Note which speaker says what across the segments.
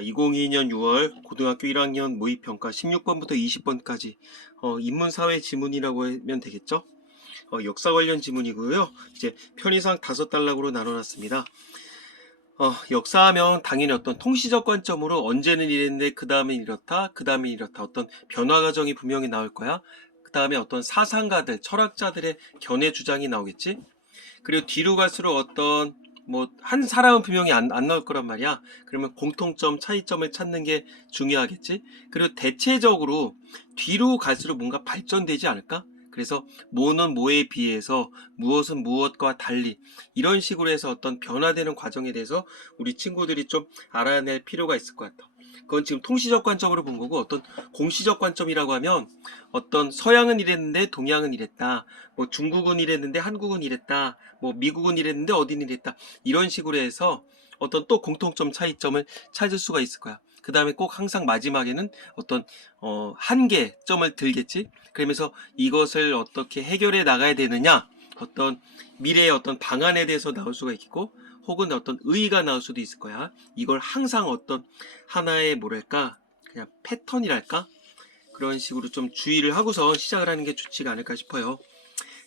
Speaker 1: 2022년 6월 고등학교 1학년 모의평가 16번부터 20번까지 어, 인문사회 지문이라고 하면 되겠죠? 어, 역사 관련 지문이고요. 이제 편의상 다섯 단락으로 나눠놨습니다. 어, 역사하면 당연히 어떤 통시적 관점으로 언제는 이랬는데 그 다음엔 이렇다, 그 다음에 이렇다 어떤 변화 과정이 분명히 나올 거야. 그 다음에 어떤 사상가들, 철학자들의 견해 주장이 나오겠지. 그리고 뒤로 갈수록 어떤 뭐 한 사람은 분명히 안, 안 나올 거란 말이야. 그러면 공통점, 차이점을 찾는 게 중요하겠지. 그리고 대체적으로 뒤로 갈수록 뭔가 발전되지 않을까? 그래서 뭐는 뭐에 비해서 무엇은 무엇과 달리 이런 식으로 해서 어떤 변화되는 과정에 대해서 우리 친구들이 좀 알아낼 필요가 있을 것 같아. 그건 지금 통시적 관점으로 본 거고 어떤 공시적 관점이라고 하면 어떤 서양은 이랬는데 동양은 이랬다. 뭐 중국은 이랬는데 한국은 이랬다. 뭐 미국은 이랬는데 어디는 이랬다. 이런 식으로 해서 어떤 또 공통점 차이점을 찾을 수가 있을 거야. 그 다음에 꼭 항상 마지막에는 어떤 어, 한계점을 들겠지. 그러면서 이것을 어떻게 해결해 나가야 되느냐, 어떤 미래의 어떤 방안에 대해서 나올 수가 있고, 혹은 어떤 의의가 나올 수도 있을 거야. 이걸 항상 어떤 하나의 뭐랄까, 그냥 패턴이랄까? 그런 식으로 좀 주의를 하고서 시작을 하는 게 좋지가 않을까 싶어요.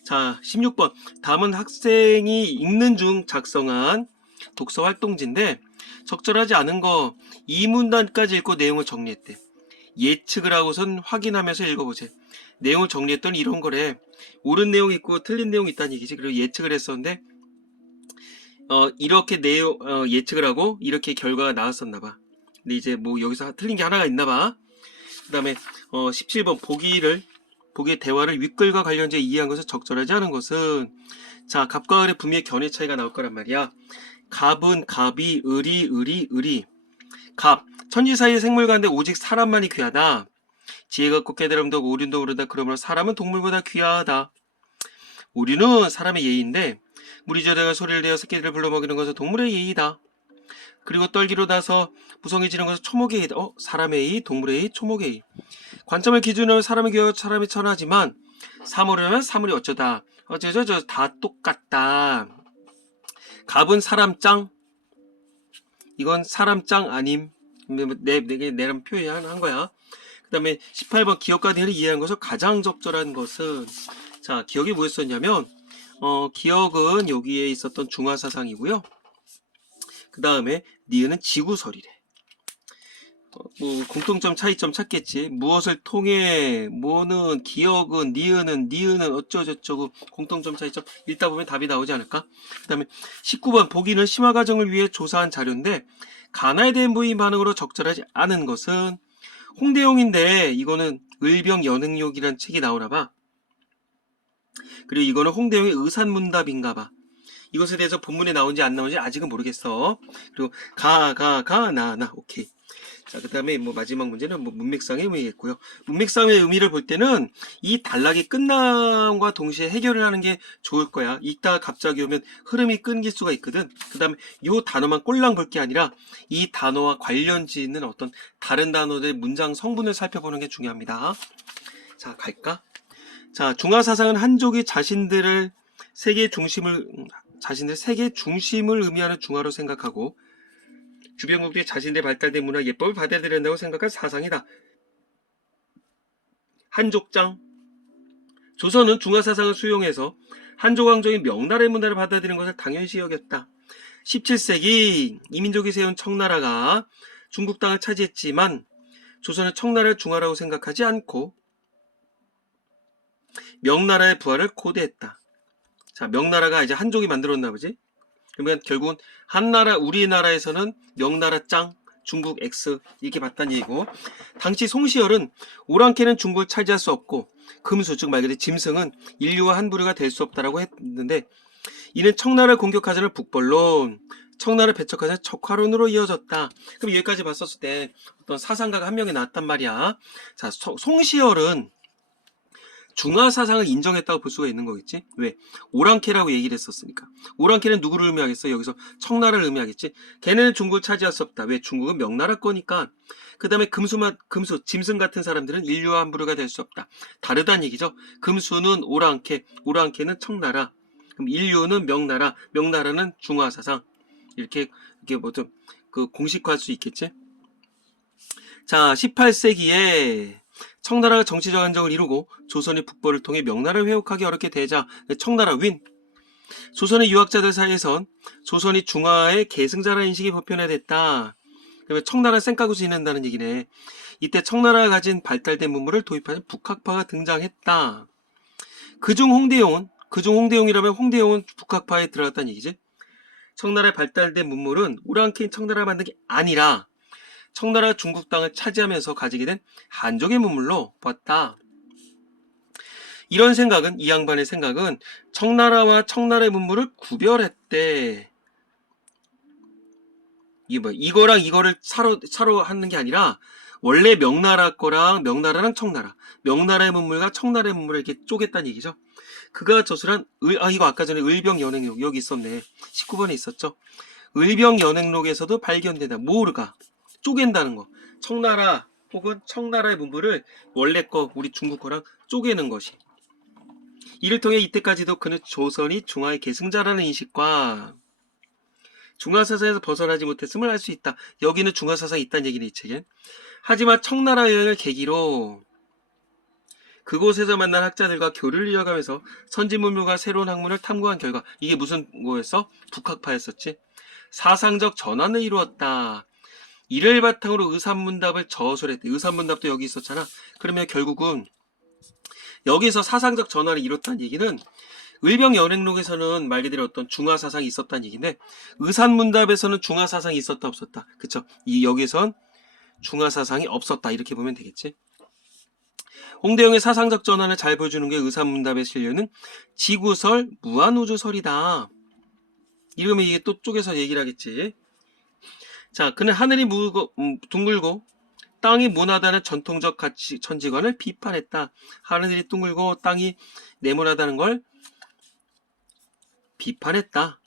Speaker 1: 자, 16번. 다음은 학생이 읽는 중 작성한 독서 활동지인데, 적절하지 않은 거 2문단까지 읽고 내용을 정리했대. 예측을 하고선 확인하면서 읽어보세요. 내용을 정리했더니 이런 거래. 옳은 내용 있고 틀린 내용 있다는 얘기지. 그리고 예측을 했었는데, 어, 이렇게 내용, 어, 예측을 하고 이렇게 결과가 나왔었나 봐. 근데 이제 뭐 여기서 틀린 게 하나가 있나 봐. 그 다음에, 어, 17번 보기를, 보기의 대화를 윗글과 관련제 이해한 것을 적절하지 않은 것은, 자, 갑과 을의 분명히 견해 차이가 나올 거란 말이야. 갑은 갑이, 을이, 을이, 을이. 갑, 천지 사이의 생물 가운데 오직 사람만이 귀하다. 지혜가 없고 깨달음도 오륜도 오르다. 그러므로 사람은 동물보다 귀하다. 우리는 사람의 예의인데 저다가 소리를 내어 새끼들을 불러먹이는 것은 동물의 예의다. 그리고 떨기로 나서 무성해지는 것은 초목의 예의다. 어? 사람의 예의, 동물의 예의, 초목의 예의. 관점을 기준으로 사람이 귀하고 사람이 천하지만 사물이라면 사물이 어쩌다. 어쩌저저 다 똑같다. 갑은 사람 짱. 이건 사람 짱 아님. 내, 내게 내란 표현한 거야. 그 다음에 18번 기억과 대를 이해한 것을 가장 적절한 것은 자 기억이 뭐였었냐면 어 기억은 여기에 있었던 중화사상이고요. 그 다음에 니은은 지구설이래. 어, 뭐 공통점 차이점 찾겠지. 무엇을 통해 뭐는 기억은 니은은 니은은 어쩌저쩌고 공통점 차이점 읽다 보면 답이 나오지 않을까? 그 다음에 19번 보기는 심화 과정을 위해 조사한 자료인데 가나에 대한 부인 반응으로 적절하지 않은 것은 홍대용인데 이거는 을병 연흥록이라는 책이 나오나 봐. 그리고 이거는 홍대용의 의산문답인가 봐. 이것에 대해서 본문에 나온지 안 나온지 아직은 모르겠어. 그리고 가, 가, 가, 나, 나. 오케이. 자, 그 다음에 뭐 마지막 문제는 뭐 문맥상의 의미겠고요. 문맥상의 의미를 볼 때는 이 단락이 끝남과 동시에 해결을 하는 게 좋을 거야. 읽다가 갑자기 오면 흐름이 끊길 수가 있거든. 그 다음에 요 단어만 꼴랑 볼 게 아니라 이 단어와 관련지 있는 어떤 다른 단어들의 문장 성분을 살펴보는 게 중요합니다. 자, 갈까? 자, 중화 사상은 한족이 자신들을 세계 중심을, 자신들 세계 중심을 의미하는 중화로 생각하고 주변국들이 자신들의 발달된 문화 예법을 받아들여야 한다고 생각한 사상이다. 한족장 조선은 중화 사상을 수용해서 한족 왕족이 명나라의 문화를 받아들이는 것을 당연시 여겼다. 17세기 이민족이 세운 청나라가 중국 땅을 차지했지만 조선은 청나라를 중화라고 생각하지 않고 명나라의 부활을 고대했다. 자, 명나라가 이제 한족이 만들었나 보지? 그러면 결국은 한나라, 우리나라에서는 명나라 짱, 중국 X 이렇게 봤다는 얘기고 당시 송시열은 오랑캐는 중국을 차지할 수 없고 금수 즉 말 그대로 짐승은 인류와 한 부류가 될 수 없다라고 했는데 이는 청나라를 공격하자는 북벌론 청나라를 배척하자 척화론으로 이어졌다. 그럼 여기까지 봤었을 때 어떤 사상가가 한 명이 나왔단 말이야. 자, 소- 송시열은 중화 사상을 인정했다고 볼 수가 있는 거겠지? 왜? 오랑캐라고 얘기를 했었으니까. 오랑캐는 누구를 의미하겠어? 여기서 청나라를 의미하겠지? 걔네는 중국을 차지할 수 없다. 왜? 중국은 명나라 거니까. 그 다음에 금수만, 금수, 짐승 같은 사람들은 인류와 한 부류가 될 수 없다. 다르다는 얘기죠. 금수는 오랑캐, 오랑캐는 청나라. 그럼 인류는 명나라, 명나라는 중화 사상. 이렇게, 이렇게 뭐든 그 공식화할 수 있겠지? 자, 18세기에 청나라가 정치적 안정을 이루고 조선의 북벌을 통해 명나라를 회복하기 어렵게 되자 청나라 윈. 조선의 유학자들 사이에선 조선이 중화의 계승자라는 인식이 보편화됐다. 청나라 쌩까고 지낸다는 얘기네. 이때 청나라가 가진 발달된 문물을 도입하는 북학파가 등장했다. 그중 홍대용은 그중 홍대용이라면 홍대용은 북학파에 들어갔다는 얘기지. 청나라의 발달된 문물은 오랑캐인 청나라가 만든 게 아니라 청나라 중국 땅을 차지하면서 가지게 된 한족의 문물로 봤다. 이런 생각은 이 양반의 생각은 청나라와 청나라의 문물을 구별했대. 이게 뭐 이거랑 이거를 차로 차로 하는 게 아니라 원래 명나라 거랑 명나라랑 청나라, 명나라의 문물과 청나라의 문물을 이렇게 쪼갰다는 얘기죠. 그가 저술한 을, 아 이거 아까 전에 을병 연행록 여기 있었네. 19번에 있었죠. 을병 연행록에서도 발견된다. 모르가 쪼갠다는 거. 청나라 혹은 청나라의 문물을 원래 거 우리 중국 거랑 쪼개는 것이. 이를 통해 이때까지도 그는 조선이 중화의 계승자라는 인식과 중화 사상에서 벗어나지 못했음을 알 수 있다. 여기는 중화 사상이 있다는 얘기네 이 책엔. 하지만 청나라 여행을 계기로 그곳에서 만난 학자들과 교류를 이어가면서 선진문물과 새로운 학문을 탐구한 결과 이게 무슨 거였어? 북학파였었지. 사상적 전환을 이루었다. 이를 바탕으로 의산문답을 저술했대. 의산문답도 여기 있었잖아. 그러면 결국은 여기서 사상적 전환을 이뤘다는 얘기는 을병 연행록에서는 말 그대로 어떤 중화 사상이 있었다는 얘기인데 의산문답에서는 중화 사상이 있었다 없었다. 그쵸? 이 여기선 중화 사상이 없었다 이렇게 보면 되겠지. 홍대영의 사상적 전환을 잘 보여주는 게 의산문답에 실려는 지구설 무한우주설이다. 이러면 이게 또 쪼개서 얘기를 하겠지. 자, 그는 하늘이 무거, 음, 둥글고 땅이 모나다는 전통적 가치 천지관을 비판했다. 하늘이 둥글고 땅이 네모나다는 걸 비판했다.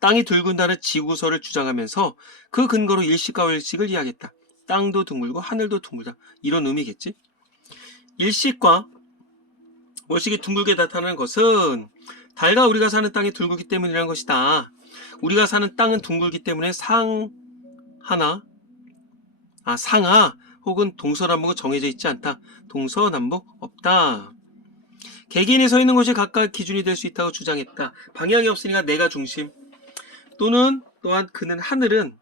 Speaker 1: 땅이 둥근다는 지구설을 주장하면서 그 근거로 일식과 월식을 이야기했다. 땅도 둥글고 하늘도 둥글다. 이런 의미겠지? 일식과 월식이 둥글게 나타나는 것은 달과 우리가 사는 땅이 둥글기 때문이라는 것이다. 우리가 사는 땅은 둥글기 때문에 상 하나, 아 상하 혹은 동서남북은 정해져 있지 않다. 동서남북 없다. 개개인이 서 있는 곳이 각각 기준이 될 수 있다고 주장했다. 방향이 없으니까 내가 중심. 또는 또한 그는 하늘은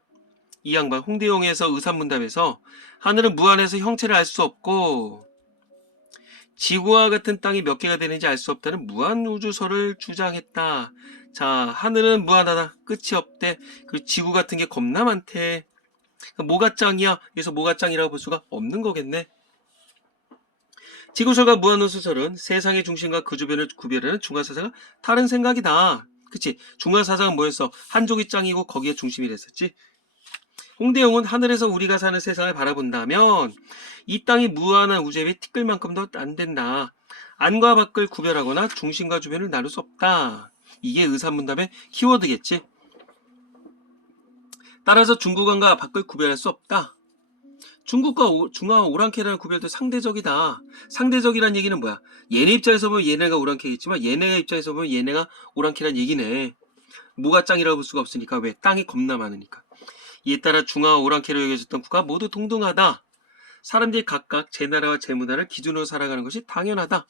Speaker 1: 이 양반 홍대용에서 의산문답에서 하늘은 무한해서 형체를 알 수 없고 지구와 같은 땅이 몇 개가 되는지 알 수 없다는 무한우주설을 주장했다. 자, 하늘은 무한하다. 끝이 없대. 그리고 지구 같은 게 겁나 많대. 뭐가 짱이야? 그래서 뭐가 짱이라고 볼 수가 없는 거겠네. 지구설과 무한우주설은 세상의 중심과 그 주변을 구별하는 중화사상은 다른 생각이다. 그치? 중화사상은 뭐였어? 한족이 짱이고 거기에 중심이 됐었지? 홍대용은 하늘에서 우리가 사는 세상을 바라본다면 이 땅이 무한한 우주의 티끌만큼도 안 된다. 안과 밖을 구별하거나 중심과 주변을 나눌 수 없다. 이게 의산문답의 키워드겠지. 따라서 중국안과 밖을 구별할 수 없다. 중국과 오- 중화와 오랑캐라는 구별도 상대적이다. 상대적이란 얘기는 뭐야? 얘네 입장에서 보면 얘네가 오랑캐겠지만 얘네 입장에서 보면 얘네가 오랑캐란 얘기네. 뭐가 짱이라고 볼 수가 없으니까 왜? 땅이 겁나 많으니까. 이에 따라 중화와 오랑캐로 여겨졌던 국가 모두 동등하다. 사람들이 각각 제 나라와 제 문화를 기준으로 살아가는 것이 당연하다.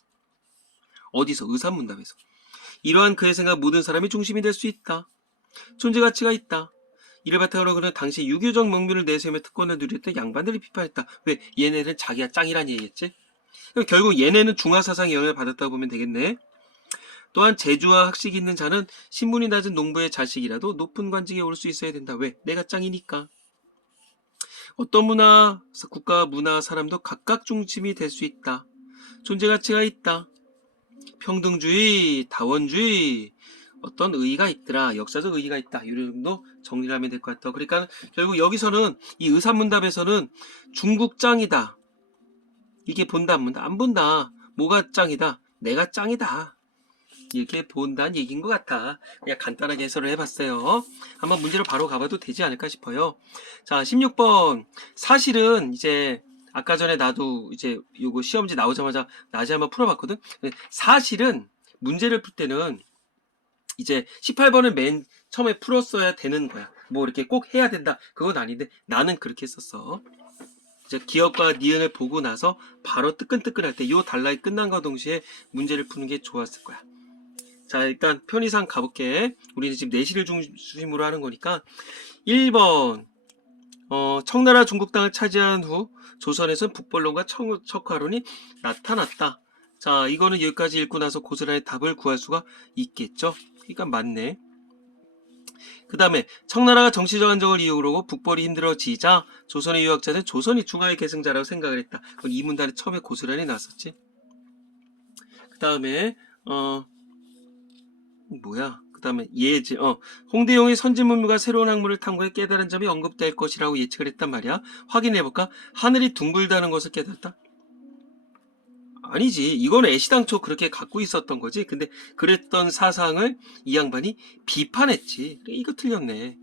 Speaker 1: 어디서? 의산문답에서. 이러한 그의 생각 모든 사람이 중심이 될 수 있다. 존재 가치가 있다. 이를 바탕으로 그는 당시 유교적 명분을 내세우며 특권을 누렸던 양반들을 비판했다. 왜? 얘네는 자기가 짱이란 얘기겠지? 결국 얘네는 중화사상의 영향을 받았다고 보면 되겠네. 또한 재주와 학식이 있는 자는 신분이 낮은 농부의 자식이라도 높은 관직에 오를 수 있어야 된다. 왜? 내가 짱이니까. 어떤 문화, 국가, 문화, 사람도 각각 중심이 될 수 있다. 존재 가치가 있다. 평등주의, 다원주의, 어떤 의의가 있더라. 역사적 의의가 있다. 이 정도 정리를 하면 될 것 같아. 그러니까 결국 여기서는 이 의산문답에서는 중국 짱이다. 이게 본다 안 본다? 안 본다. 뭐가 짱이다? 내가 짱이다. 이렇게 본다는 얘기인 것 같아. 그냥 간단하게 해설을 해봤어요. 한번 문제로 바로 가봐도 되지 않을까 싶어요. 자, 16번. 사실은 이제 아까 전에 나도 이제 요거 시험지 나오자마자 낮에 한번 풀어봤거든. 사실은 문제를 풀 때는 이제 18번을 맨 처음에 풀었어야 되는 거야. 뭐 이렇게 꼭 해야 된다. 그건 아닌데 나는 그렇게 했었어. 이제 기억과 니은을 보고 나서 바로 뜨끈뜨끈할 때 요 단락이 끝난과 동시에 문제를 푸는 게 좋았을 거야. 자, 일단 편의상 가볼게. 우리는 지금 내시를 중심으로 하는 거니까 1번 어, 청나라 중국 땅을 차지한 후 조선에선 북벌론과 청, 척화론이 나타났다. 자, 이거는 여기까지 읽고 나서 고스란히 답을 구할 수가 있겠죠. 그러니까 맞네. 그 다음에 청나라가 정치적 안정을 이유로 북벌이 힘들어지자 조선의 유학자는 조선이 중화의 계승자라고 생각을 했다. 그건 이 문단에 처음에 고스란히 나왔었지. 그 다음에 어 뭐야? 그 다음에 예제 어 홍대용이 선진문물과 새로운 학문을 탐구해 깨달은 점이 언급될 것이라고 예측을 했단 말이야. 확인해볼까? 하늘이 둥글다는 것을 깨달았다. 아니지. 이건 애시당초 그렇게 갖고 있었던 거지. 근데 그랬던 사상을 이 양반이 비판했지. 그래, 이거 틀렸네.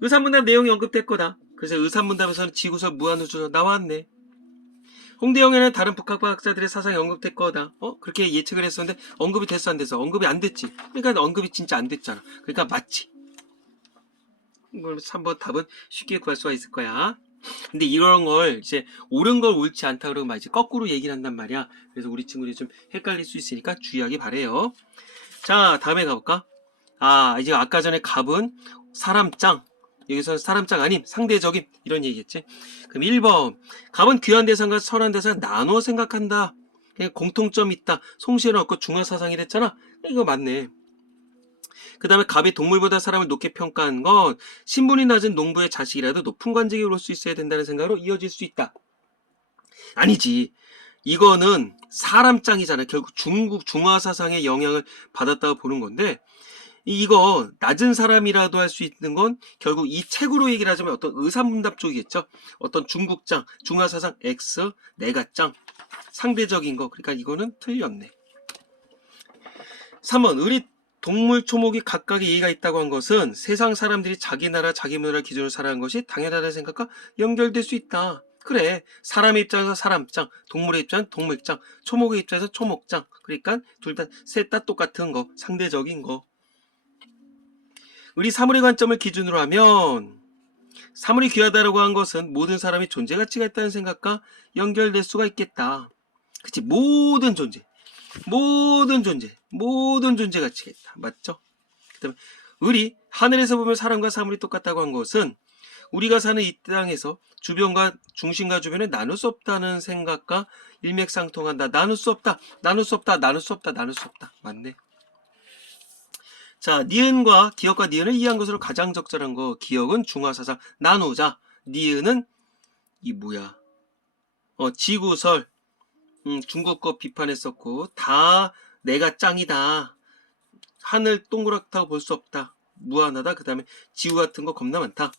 Speaker 1: 의산문답 내용이 언급될 거다. 그래서 의산문답에서는 지구설 무한우주 나왔네. 홍대영에는 다른 북학과 학자들의 사상이 언급될 거다. 어? 그렇게 예측을 했었는데 언급이 됐어 안 됐어? 언급이 안 됐지. 그러니까 언급이 진짜 안 됐잖아. 그러니까 맞지. 이걸 3번 답은 쉽게 구할 수가 있을 거야. 근데 이런 걸 이제 옳은 걸 옳지 않다 그러면 막 이제 거꾸로 얘기를 한단 말이야. 그래서 우리 친구들이 좀 헷갈릴 수 있으니까 주의하기 바래요. 자, 다음에 가볼까? 아, 이제 아까 전에 갑은 사람짱. 여기서 사람짱 아님 상대적인 이런 얘기겠지. 그럼 1번 갑은 귀한 대상과 선한 대상 나누어 생각한다. 그냥 공통점 있다. 송시는 없고 중화 사상이 됐잖아. 이거 맞네. 그 다음에 갑이 동물보다 사람을 높게 평가한 건 신분이 낮은 농부의 자식이라도 높은 관직에 오를 수 있어야 된다는 생각으로 이어질 수 있다. 아니지. 이거는 사람 짱이잖아. 결국 중국 중화 사상의 영향을 받았다고 보는 건데 이거 낮은 사람이라도 할 수 있는 건 결국 이 책으로 얘기를 하자면 어떤 의사문답 쪽이겠죠. 어떤 중국장, 중화사상 X, 내가짱, 상대적인 거. 그러니까 이거는 틀렸네. 3번 의리 동물 초목이 각각의 이해가 있다고 한 것은 세상 사람들이 자기 나라 자기 문화를 기준으로 살아가는 것이 당연하다는 생각과 연결될 수 있다. 그래 사람의 입장에서 사람짱, 동물의 입장은 동물짱, 초목의 입장에서 초목짱. 그러니까 둘 다 셋 다 똑같은 거, 상대적인 거. 우리 사물의 관점을 기준으로 하면 사물이 귀하다라고 한 것은 모든 사람이 존재 가치가 있다는 생각과 연결될 수가 있겠다. 그치 모든 존재, 모든 존재, 모든 존재 가 치가 있다. 맞죠? 그 다음에 우리 하늘에서 보면 사람과 사물이 똑같다고 한 것은 우리가 사는 이 땅에서 주변과 중심과 주변을 나눌 수 없다는 생각과 일맥상통한다. 나눌 수 없다. 나눌 수 없다. 나눌 수 없다. 나눌 수 없다. 맞네. 자, 니은과 기억과 니은을 이해한 것으로 가장 적절한 거. 기억은 중화사상 나누자. 니은은 이 뭐야? 어, 지구설. 음, 중국 거 비판했었고 다 내가 짱이다. 하늘 동그랗다고 볼 수 없다. 무한하다. 그 다음에 지구 같은 거 겁나 많다.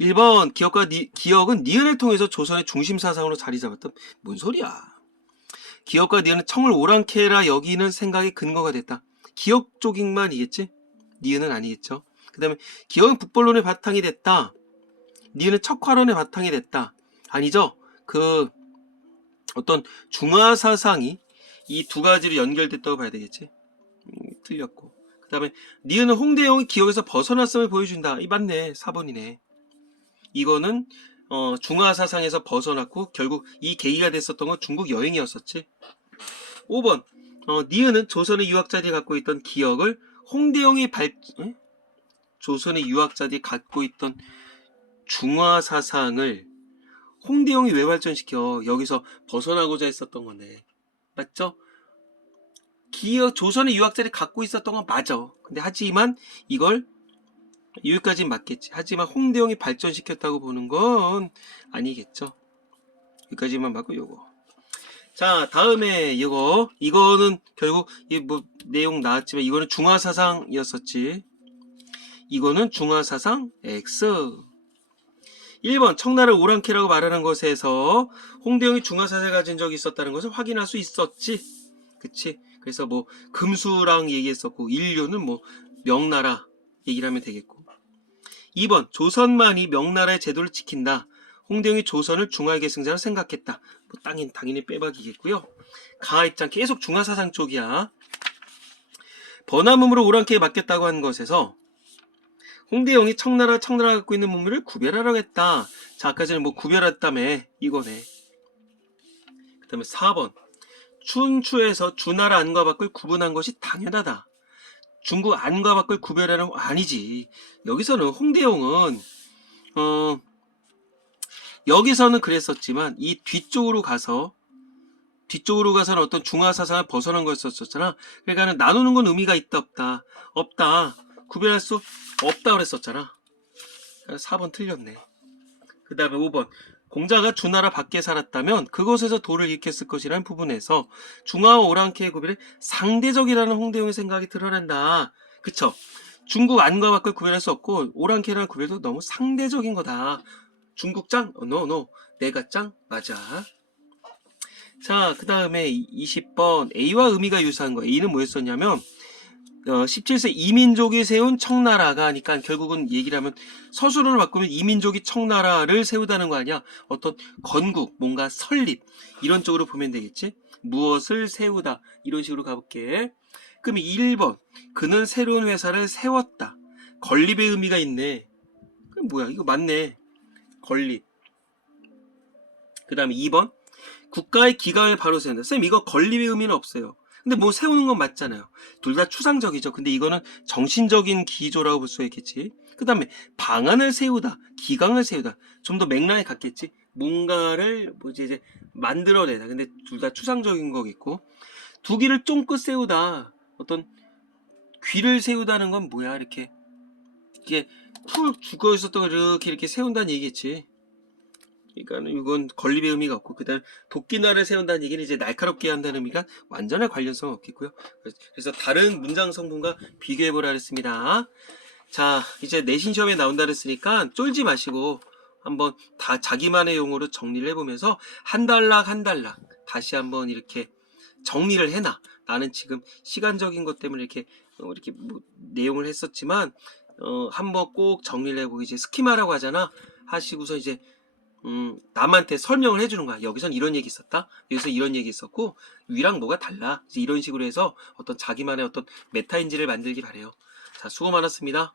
Speaker 1: 1번 기억과 니, 기억은 니은을 통해서 조선의 중심 사상으로 자리 잡았던 뭔 소리야? 기억과 니은은 청을 오랑캐라 여기는 생각의 근거가 됐다. 기억 쪽인만이겠지? 니은은 아니겠죠. 그 다음에 기억은 북벌론의 바탕이 됐다. 니은은 척화론의 바탕이 됐다. 아니죠. 그 어떤 중화 사상이 이 두 가지로 연결됐다고 봐야 되겠지. 음, 틀렸고. 그 다음에 니은은 홍대영의 기억에서 벗어났음을 보여준다. 이 맞네. 4번이네. 이거는 어, 중화 사상에서 벗어났고 결국 이 계기가 됐었던 건 중국 여행이었었지. 5번 어, 니은은 조선의 유학자들이 갖고 있던 기억을 홍대영이 발 에? 조선의 유학자들이 갖고 있던 중화 사상을 홍대영이 왜 발전시켜 여기서 벗어나고자 했었던 건데 맞죠? 기억 조선의 유학자들이 갖고 있었던 건 맞아. 근데 하지만 이걸 여기까지는 맞겠지. 하지만 홍대영이 발전시켰다고 보는 건 아니겠죠. 여기까지만 맞고 요거. 자, 다음에 이거 이거는 결국 이 뭐 내용 나왔지만 이거는 중화사상이었었지. 이거는 중화사상 X. 1번 청나를 오랑캐라고 말하는 것에서 홍대영이 중화사상을 가진 적이 있었다는 것을 확인할 수 있었지. 그치? 그래서 뭐 금수랑 얘기했었고 인류는 뭐 명나라 얘기를 하면 되겠고 2번 조선만이 명나라의 제도를 지킨다. 홍대영이 조선을 중화계승자로 생각했다. 뭐 당연, 당연히 빼박이겠고요. 가 입장 계속 중화사상 쪽이야. 번화문으로 오랑캐에 맡겼다고 한 것에서 홍대영이 청나라 청나라 갖고 있는 문물을 구별하라고 했다. 자 아까 전에 뭐 구별했다며 이거네. 그 다음에 4번 춘추에서 주나라 안과 밖을 구분한 것이 당연하다. 중국 안과 밖을 구별하는 거 아니지. 여기서는 홍대영은 어 여기서는 그랬었지만 이 뒤쪽으로 가서 뒤쪽으로 가서는 어떤 중화 사상을 벗어난 거였었잖아. 그러니까는 나누는 건 의미가 있다 없다 없다 구별할 수 없다 그랬었잖아. 4번 틀렸네. 그 다음에 5번 공자가 주나라 밖에 살았다면 그곳에서 도를 익혔을 것이라는 부분에서 중화와 오랑캐의 구별이 상대적이라는 홍대용의 생각이 드러난다. 그쵸? 중국 안과 밖을 구별할 수 없고 오랑캐라는 구별도 너무 상대적인 거다. 중국 짱? 어, no, no. 내가 짱? 맞아. 자, 그 다음에 20번 A와 의미가 유사한 거. A는 뭐였었냐면 어, 17세 이민족이 세운 청나라가 하니까 결국은 얘기를 하면 서술을 바꾸면 이민족이 청나라를 세우다는 거 아니야? 어떤 건국, 뭔가 설립 이런 쪽으로 보면 되겠지? 무엇을 세우다 이런 식으로 가볼게. 그럼 1번 그는 새로운 회사를 세웠다. 건립의 의미가 있네. 뭐야? 이거 맞네. 건립. 그 다음에 2번 국가의 기강을 바로 세운다. 쌤 이거 건립의 의미는 없어요. 근데 뭐 세우는 건 맞잖아요. 둘 다 추상적이죠. 근데 이거는 정신적인 기조라고 볼 수 있겠지. 그 다음에 방안을 세우다, 기강을 세우다. 좀 더 맥락에 갔겠지. 뭔가를 뭐지 이제 만들어내다. 근데 둘 다 추상적인 거겠고. 두 귀를 쫑긋 세우다. 어떤 귀를 세우다는 건 뭐야 이렇게 이게 푹 죽어 있었던 걸 이렇게 이렇게 세운다는 얘기겠지. 그러니까 이건 건립의 의미가 없고 그다음 도끼날을 세운다는 얘기는 이제 날카롭게 한다는 의미가 완전한 관련성 없겠고요. 그래서 다른 문장 성분과 비교해 보라 그랬습니다. 자, 이제 내신 시험에 나온다 그랬으니까 쫄지 마시고 한번 다 자기만의 용어로 정리를 해보면서 한 단락 한 단락 다시 한번 이렇게 정리를 해놔. 나는 지금 시간적인 것 때문에 이렇게 어, 이렇게 뭐 내용을 했었지만 어, 한번 꼭 정리를 해보고 이제 스키마라고 하잖아. 하시고서 이제 음, 남한테 설명을 해주는 거야. 여기선 이런 얘기 있었다. 여기서 이런 얘기 있었고 위랑 뭐가 달라. 이런 식으로 해서 어떤 자기만의 어떤 메타인지를 만들기 바래요. 자, 수고 많았습니다.